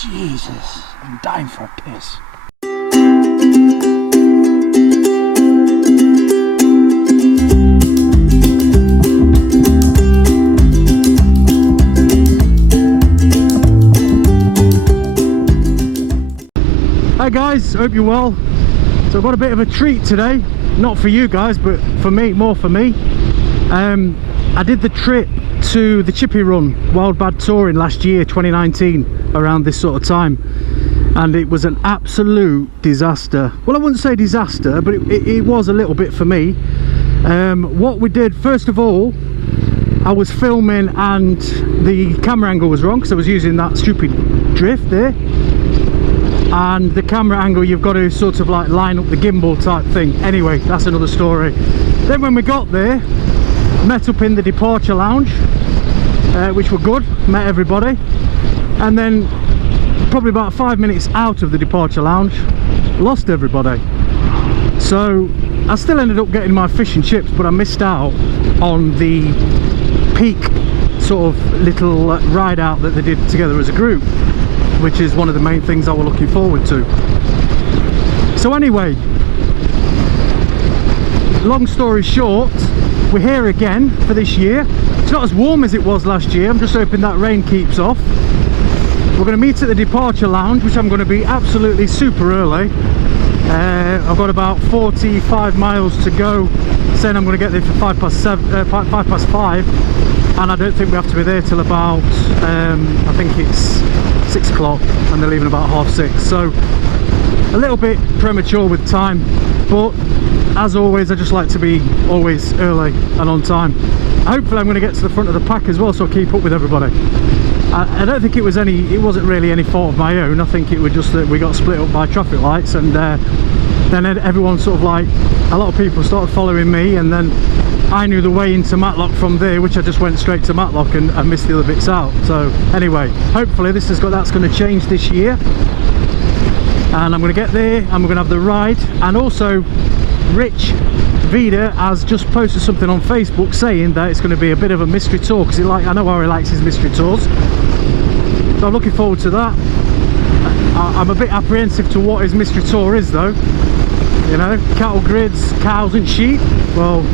Jesus, I'm dying for a piss. Hi guys, hope you're well. So I've got a bit of a treat today, not for you guys but for me, more for me. I did the trip to the Chippy run, Wildbad touring last year, 2019, around this sort of time, and it was an absolute disaster. Well, I wouldn't say disaster, but it was a little bit for me. What we did, first of all, I was filming and the camera angle was wrong because I was using that stupid drift there. And the camera angle, you've got to sort of like line up the gimbal type thing. Anyway, that's another story. Then when we got there, met up in the departure lounge, which were good, met everybody, and then probably about 5 minutes out of the departure lounge, lost everybody. So I still ended up getting my fish and chips, but I missed out on the peak sort of little ride out that they did together as a group, which is one of the main things I was looking forward to. So anyway, long story short, we're here again for this year. It's not as warm as it was last year. I'm just hoping that rain keeps off. We're going to meet at the departure lounge, which I'm going to be absolutely super early. I've got about 45 miles to go, saying I'm going to get there for 5:05, and I don't think we have to be there till about I think it's 6 o'clock, and they're leaving about 6:30, so a little bit premature with time, but as always I just like to be always early and on time. Hopefully I'm going to get to the front of the pack as well, so I'll keep up with everybody. I don't think it wasn't really any fault of my own. I think it was just that we got split up by traffic lights, and then everyone sort of like, a lot of people started following me, and then I knew the way into Matlock from there, which I just went straight to Matlock and missed the other bits out. So anyway, hopefully that's going to change this year, and I'm going to get there and we're going to have the ride. And also Vida has just posted something on Facebook saying that it's going to be a bit of a mystery tour, because I know how he likes his mystery tours, so I'm looking forward to that. I'm a bit apprehensive to what his mystery tour is though. You know, cattle grids, cows and sheep. Well,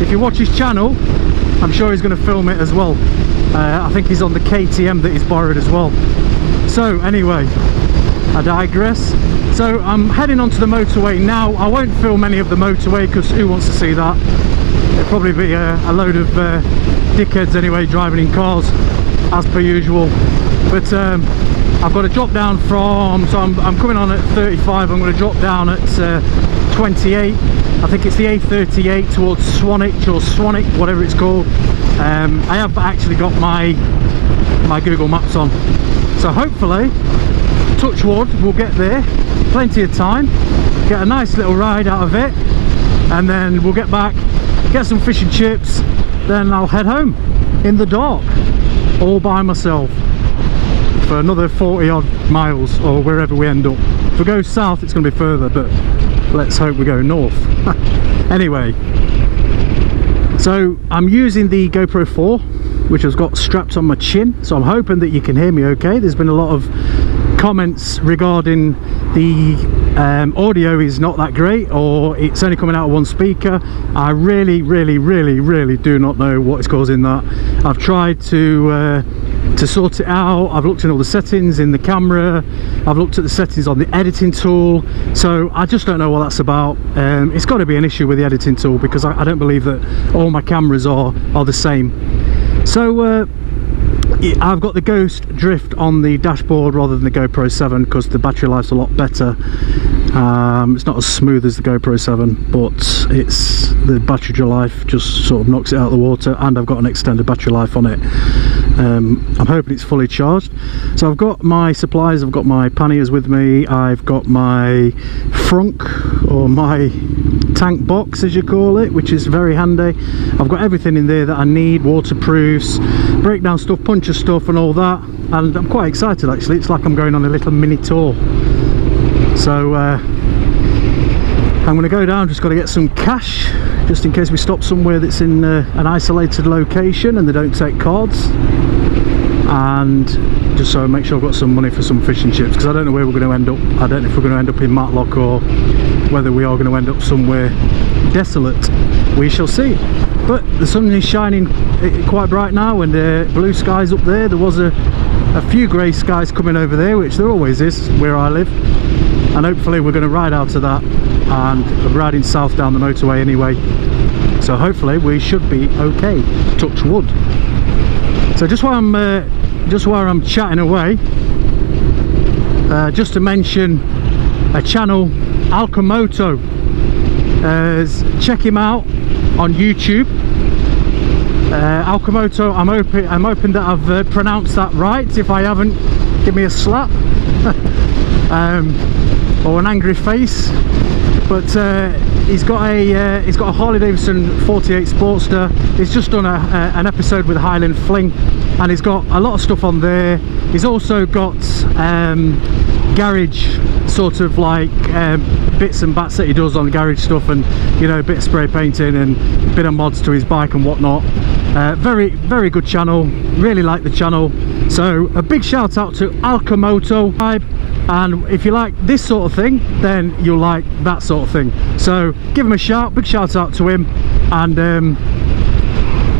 if you watch his channel, I'm sure he's going to film it as well. I think he's on the KTM that he's borrowed as well. So anyway, I digress. So I'm heading onto the motorway now. I won't film any of the motorway because who wants to see that? It'll probably be a load of dickheads anyway, driving in cars as per usual. But I've got to drop down from, so I'm coming on at 35, I'm going to drop down at 28. I think it's the A38 towards Swanage or Swanwick, whatever it's called. I have actually got my Google Maps on, so hopefully, touch wood, we'll get there, plenty of time, get a nice little ride out of it, and then we'll get back, get some fish and chips, then I'll head home in the dark, all by myself, for another 40 odd miles, or wherever we end up. If we go south it's going to be further, but let's hope we go north. Anyway, so I'm using the GoPro 4, which has got strapped on my chin, so I'm hoping that you can hear me okay. There's been a lot of comments regarding the audio is not that great, or it's only coming out of one speaker. I really do not know what is causing that. I've tried to sort it out. I've looked in all the settings in the camera, I've looked at the settings on the editing tool, so I just don't know what that's about. It's got to be an issue with the editing tool, because I don't believe that all my cameras are the same. So I've got the Ghost Drift on the dashboard rather than the GoPro 7 because the battery life's a lot better. It's not as smooth as the GoPro 7, but the battery life just sort of knocks it out of the water, and I've got an extended battery life on it. I'm hoping it's fully charged. So I've got my supplies, I've got my panniers with me, I've got my frunk, or my tank box as you call it, which is very handy. I've got everything in there that I need, waterproofs, breakdown stuff, puncher stuff and all that, and I'm quite excited actually. It's like I'm going on a little mini tour. So I'm going to go down, just got to get some cash just in case we stop somewhere that's in an isolated location and they don't take cards. and just so I make sure I've got some money for some fish and chips, because I don't know where we're going to end up. I don't know if we're going to end up in Matlock or whether we are going to end up somewhere desolate. We shall see. But the sun is shining quite bright now, and blue skies up there. There was a few grey skies coming over there, which there always is where I live, and hopefully we're going to ride out of that, and I'm riding south down the motorway anyway, so hopefully we should be okay, touch wood. So just while I'm chatting away, just to mention a channel, Alkamoto, check him out on YouTube. Alkamoto, I'm hoping that I've pronounced that right. If I haven't, give me a slap or an angry face. But he's got a Harley Davidson 48 Sportster. He's just done an episode with Highland Fling, and he's got a lot of stuff on there. He's also got garage sort of like bits and bats that he does on garage stuff, and you know, a bit of spray painting and a bit of mods to his bike and whatnot. Very good channel, really like the channel. So a big shout out to Alkamoto, and if you like this sort of thing, then you'll like that sort of thing. So give him a shout, big shout out to him, and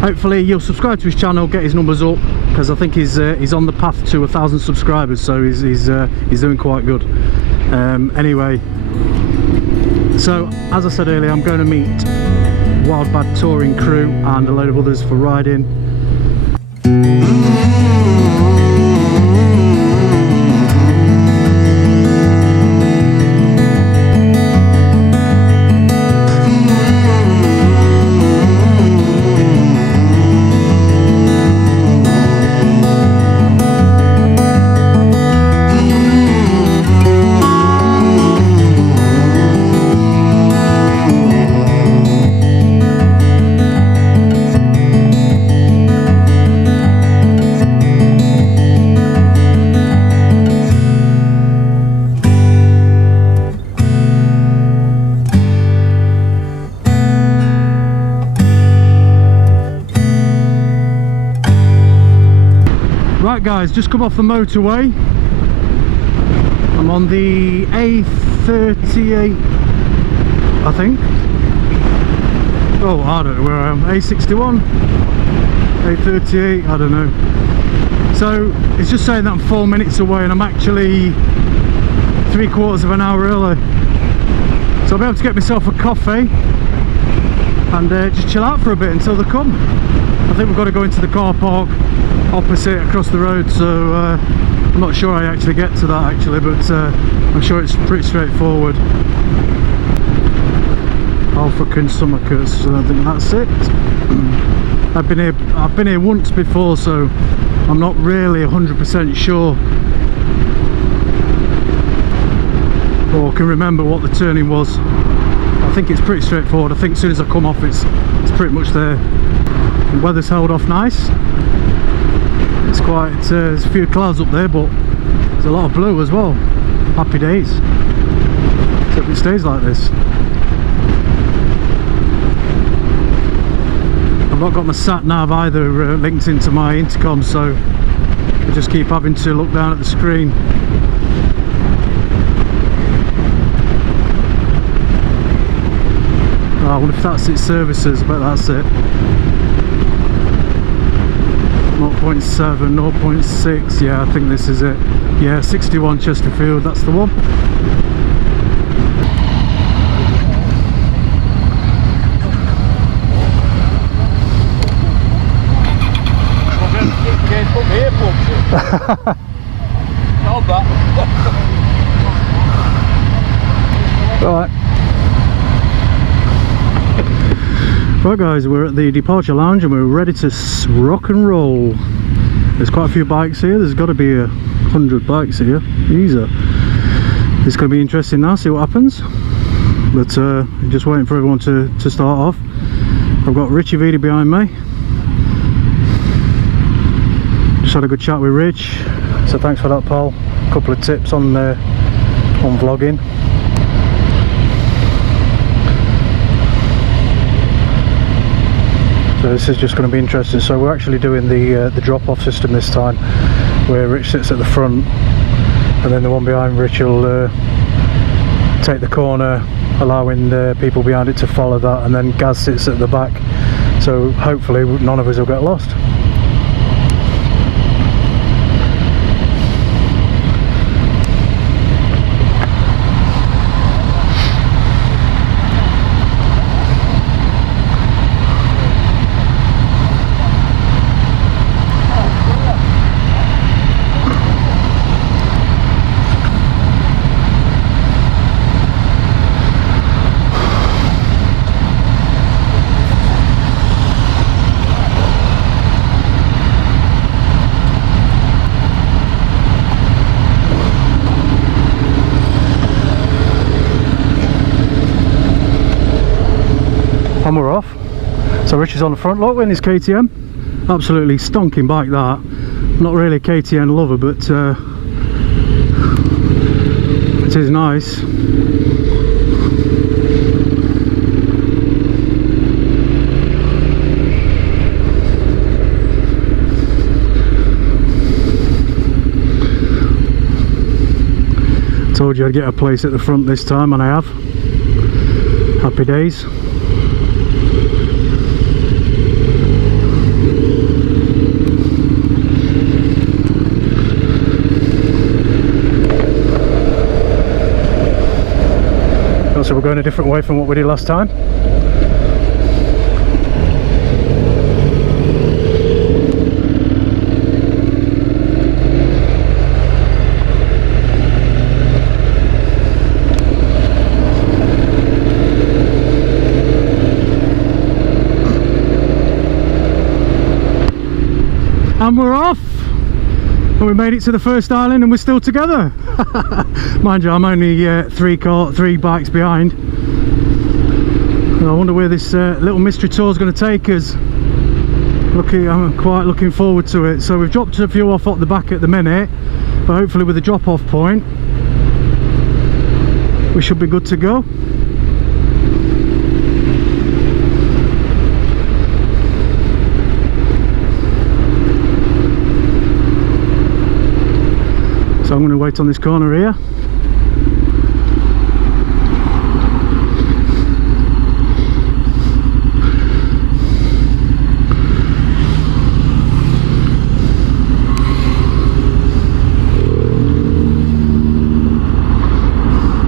hopefully you'll subscribe to his channel, get his numbers up, because I think he's on the path to 1,000 subscribers, so he's doing quite good. Anyway, so as I said earlier, I'm going to meet Wildbad touring crew and a load of others for riding. Right guys, just come off the motorway. I'm on the A38, I think. Oh, I don't know where I am. A61, A38, I don't know. So it's just saying that I'm 4 minutes away, and I'm actually 3/4 of an hour early. So I'll be able to get myself a coffee and just chill out for a bit until they come. I think we've got to go into the car park opposite across the road, so I'm not sure I actually get to that actually, but I'm sure it's pretty straightforward. Alfreton Summercuts, I think that's it. I've been here once before, so I'm not really 100% sure or can remember what the turning was. I think it's pretty straightforward. I think as soon as I come off, it's pretty much there. The weather's held off nice. It's quite, there's a few clouds up there, but there's a lot of blue as well. Happy days. Except it stays like this. I've not got my sat nav either linked into my intercom, so I just keep having to look down at the screen. Oh, I wonder if that's its services. I bet that's it. 0.7, 0.6, yeah, I think this is it. Yeah, 61 Chesterfield, that's the one. Right. Right guys, we're at the departure lounge and we're ready to rock and roll. There's quite a few bikes here. There's got to be 100 bikes here. Easy. It's going to be interesting now, see what happens. But just waiting for everyone to start off. I've got Richy Vida behind me. Just had a good chat with Rich, so thanks for that, pal. A couple of tips on vlogging. So this is just going to be interesting. So we're actually doing the drop-off system this time, where Rich sits at the front and then the one behind Rich will take the corner, allowing the people behind it to follow that, and then Gaz sits at the back, so hopefully none of us will get lost. And we're off. So Richie's on the front, look, in his KTM. Absolutely stonking bike that. Not really a KTM lover, but it is nice. Told you I'd get a place at the front this time, and I have. Happy days. So we're going a different way from what we did last time. And we're off! And we made it to the first island and we're still together. Mind you, I'm only three bikes behind. And I wonder where this little mystery tour is going to take us. I'm quite looking forward to it. So we've dropped a few off at the back at the minute, but hopefully with the drop off point we should be good to go. So I'm going to wait on this corner here.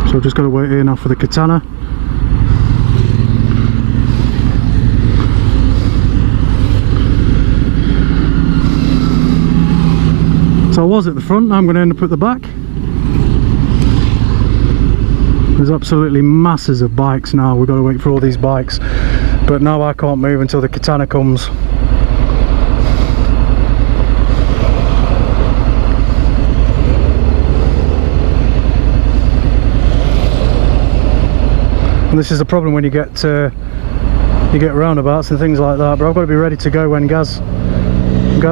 So I've just got to wait here now for the Katana. So I was at the front, now I'm going to end up at the back. There's absolutely masses of bikes now, we've got to wait for all these bikes. But now I can't move until the Katana comes. And this is the problem when you get roundabouts and things like that, but I've got to be ready to go when Gaz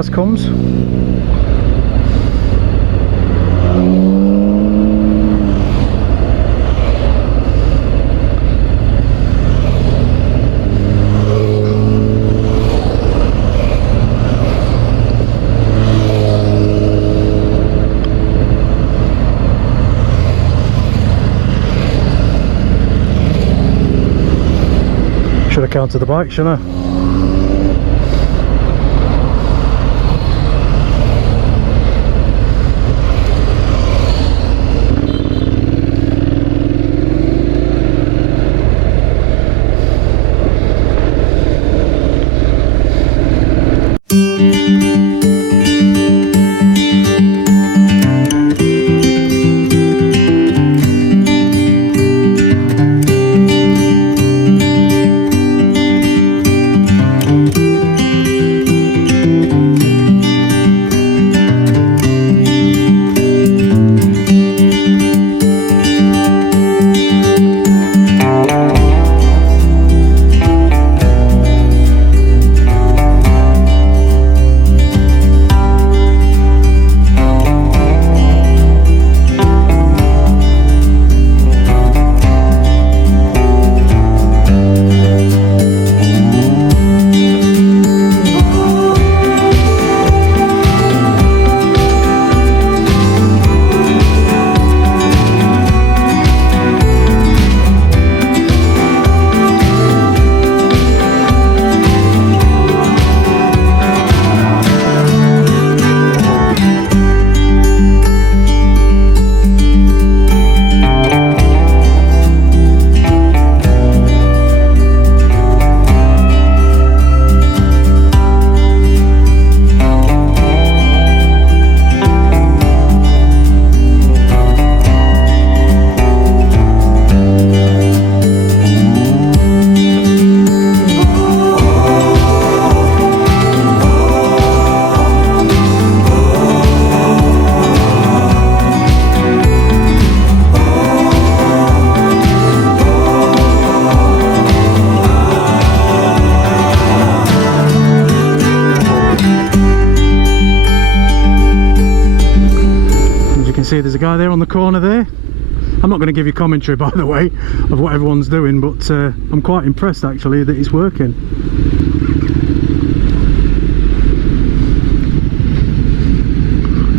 comes. Should have counted the bike, shouldn't I? can see there's a guy there on the corner there. I'm not going to give you commentary, by the way, of what everyone's doing, but I'm quite impressed actually that it's working.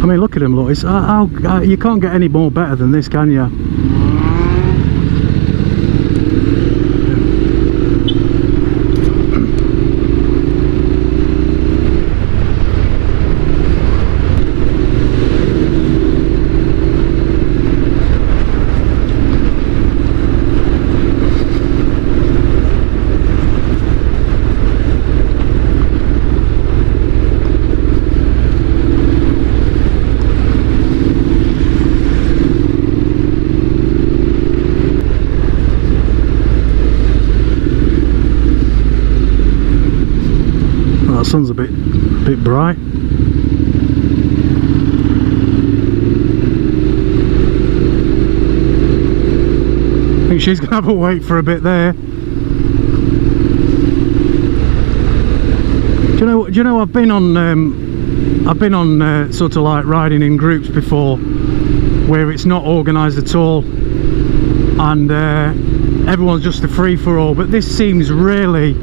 I mean, look at him, look. It's, you can't get any more better than this, can you? Sun's a bit bright. I think she's gonna have a wait for a bit there. Do you know I've been on sort of like riding in groups before where it's not organised at all and everyone's just a free-for-all, but this seems really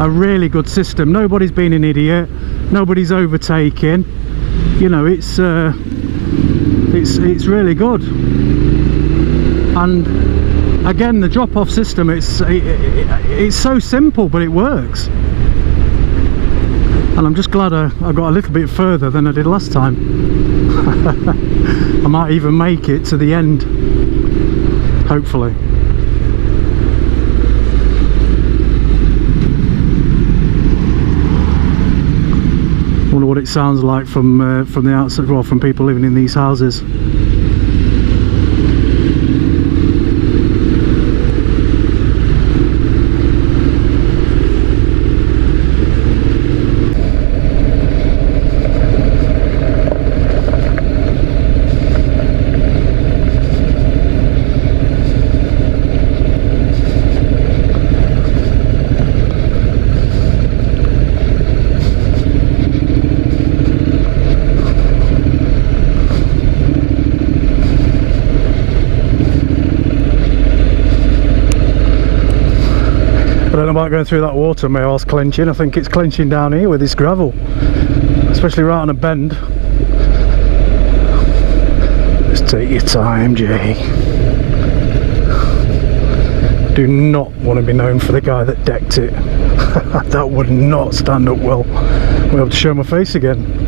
a really good system. Nobody's been an idiot, nobody's overtaking, you know, it's really good. And again, the drop-off system, it's so simple, but it works. And I'm just glad I got a little bit further than I did last time. I might even make it to the end, hopefully. Wonder what it sounds like from the outside, well, from people living in these houses. I don't know about going through that water, my horse clenching. I think it's clenching down here with this gravel, especially right on a bend. Just take your time, Jay. Do not want to be known for the guy that decked it. That would not stand up well. We'll have to show my face again.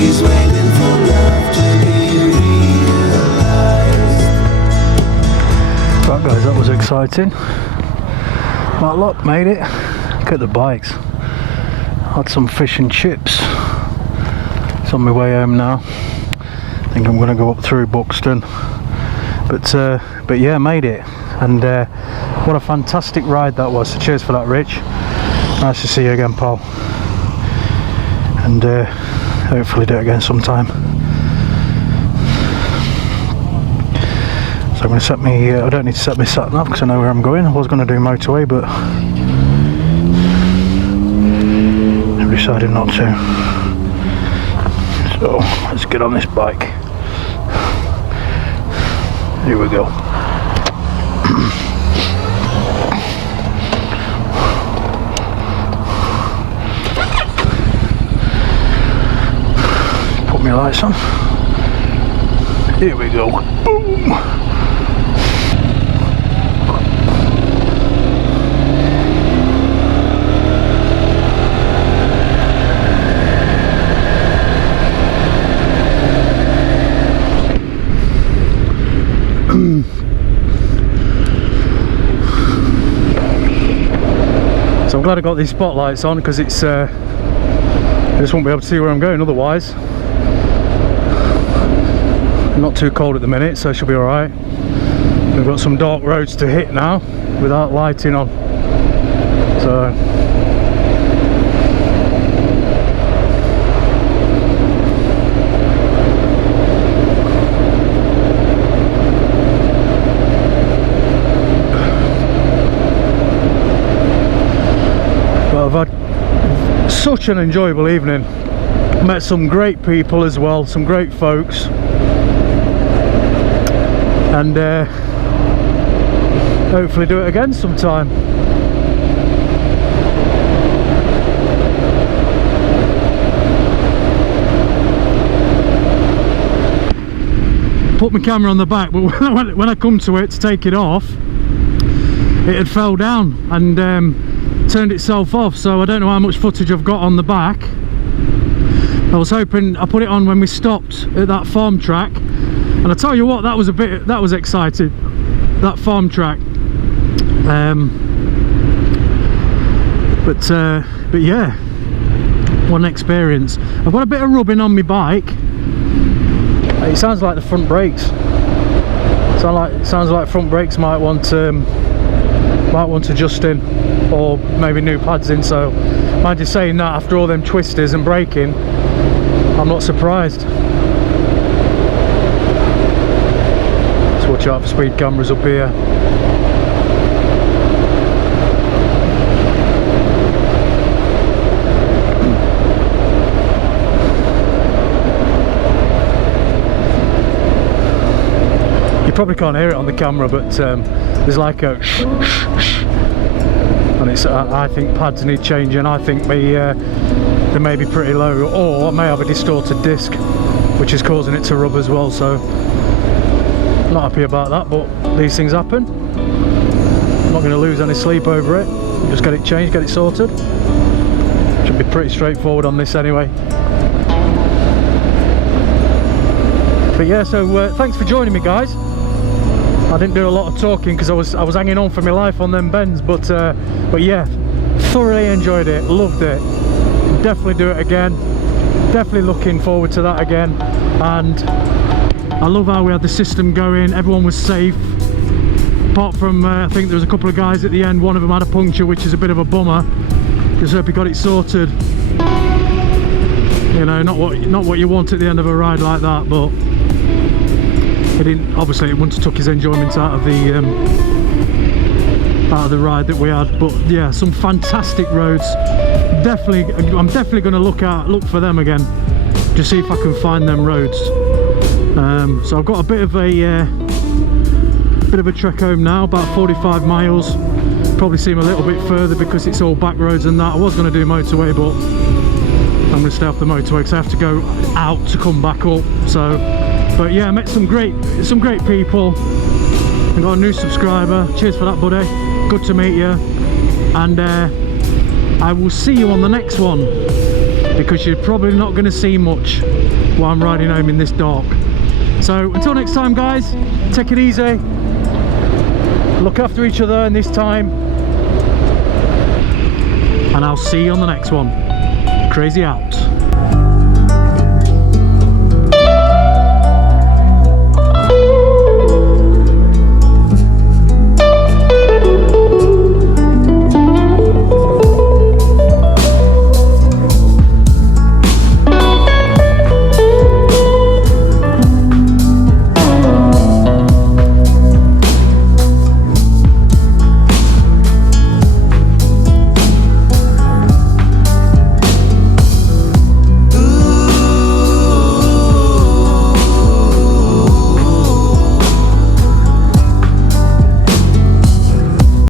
She's waiting for love to be realized. Right guys, that was exciting. Matlock made it. Look at the bikes. Had some fish and chips. It's on my way home now. I think I'm going to go up through Buxton. But yeah, made it. And what a fantastic ride that was. So cheers for that, Rich. Nice to see you again, pal. And hopefully do it again sometime. So I'm going to set me, I don't need to set my sat nav because I know where I'm going. I was going to do motorway, but I've decided not to. So let's get on this bike. Here we go. Put my lights on. Here we go. Boom! So I'm glad I got these spotlights on because it's I just won't be able to see where I'm going otherwise. Not too cold at the minute, so it should be alright. We've got some dark roads to hit now without lighting on. So I've had such an enjoyable evening. Met some great people as well, some great folks, and hopefully do it again sometime. Put my camera on the back, but when I come to it to take it off, it had fell down and turned itself off, so I don't know how much footage I've got on the back. I was hoping I put it on when we stopped at that farm track, and I tell you what, that was exciting, that farm track. But yeah, what an experience. I've got a bit of rubbing on my bike. It sounds like the front brakes. Sounds like front brakes might want adjusting, or maybe new pads in. So mind you saying that, after all them twisters and braking, I'm not surprised. Let's watch out for speed cameras up here. You probably can't hear it on the camera, but there's like a shh, shh, shh. And it's, I think pads need changing. I think they may be pretty low, or I may have a distorted disc, which is causing it to rub as well. So not happy about that, but these things happen. I'm not going to lose any sleep over it. Just get it changed, get it sorted. Should be pretty straightforward on this anyway. But yeah, so thanks for joining me, guys. I didn't do a lot of talking because I was hanging on for my life on them bends, but yeah, thoroughly enjoyed it, loved it. Definitely do it again. Definitely looking forward to that again. And I love how we had the system going. Everyone was safe, apart from I think there was a couple of guys at the end. One of them had a puncture, which is a bit of a bummer. Just hope he got it sorted. You know, not what you want at the end of a ride like that, but it didn't. Obviously, it wouldn't have took his enjoyment out of the ride that we had. But yeah, some fantastic roads. I'm definitely going to look for them again, to see if I can find them roads. So I've got a bit of a trek home now, about 45 miles. Probably seem a little bit further because it's all back roads and that. I was going to do motorway, but I'm going to stay off the motorway because I have to go out to come back up. So, but yeah, I met some great people. I got a new subscriber. Cheers for that, buddy. Good to meet you. And I will see you on the next one. because you're probably not going to see much while I'm riding home in this dark. So until next time guys, take it easy, look after each other in this time, and I'll see you on the next one. Crazy out.